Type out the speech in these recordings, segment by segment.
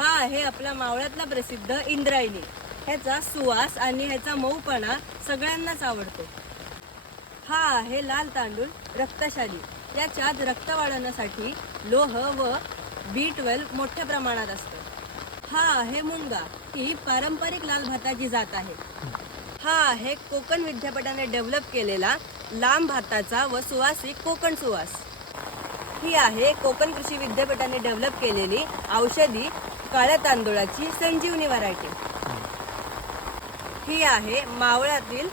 हा आहे आपला मावळातला प्रसिद्ध इंद्रायणी। ह्याचा सुवास आणि ह्याचा मऊपणा सगळ्यांनाच आवडतो। हा आहे लाल तांदूळ रक्तशाली। याच्यात रक्त वाढवण्यासाठी लोह व B12 मोठ्या प्रमाणात असतं। हा आहे मुंगा। ही पारंपरिक लाल भाताची जात आहे। हा आहे कोकण विद्यापीठाने डेव्हलप केलेला लांब भाताचा व सुवासिक कोकण सुवास। ही आहे कोकण कृषी विद्यापीठाने डेव्हलप केलेली औषधी काळ्या तांदूळाची संजीवनी व्हरायटी। ही आहे मावळातील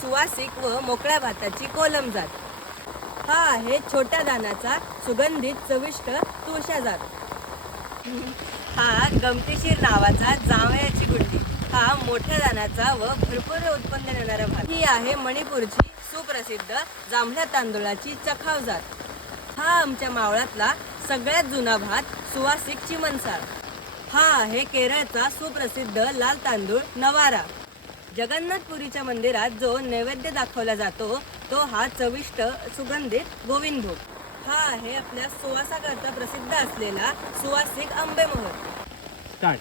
सुवासिक व मोकळ्या भाताची कोलम जात। हा आहे छोट्या दाण्याचा सुगंधित चविष्ट तुळशा जात। हा गमतीशीर नावाचा जांभळ्याची गुंडी। हा मोठ्या दाण्याचा व भरपूर उत्पन्न देणारा भात। ही आहे मणिपूरची सुप्रसिद्ध जांभळ्या तांदूळाची चखाव जात। हा आमच्या मावळातला सगळ्यात जुना भात सुवासिक चिमणसाळ। हा आहे केरळचा सुप्रसिद्ध लाल तांदूळ नवारा। जगन्नाथपुरीच्या मंदिरात जो नैवेद्य दाखवला जातो तो हा चविष्ट सुगंधित गोविंदभोग। हा आहे आपल्या सुवासाकरता प्रसिद्ध असलेला सुवासिक आंबेमोहर।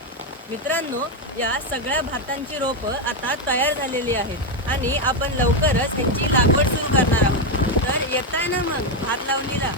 मित्रांनो, या सगळ्या भातांची रोपं आता तयार झालेली आहेत आणि आपण लवकरच यांची लागवड सुरू करणार आहोत। तर येताय ना मग भात लावणीला?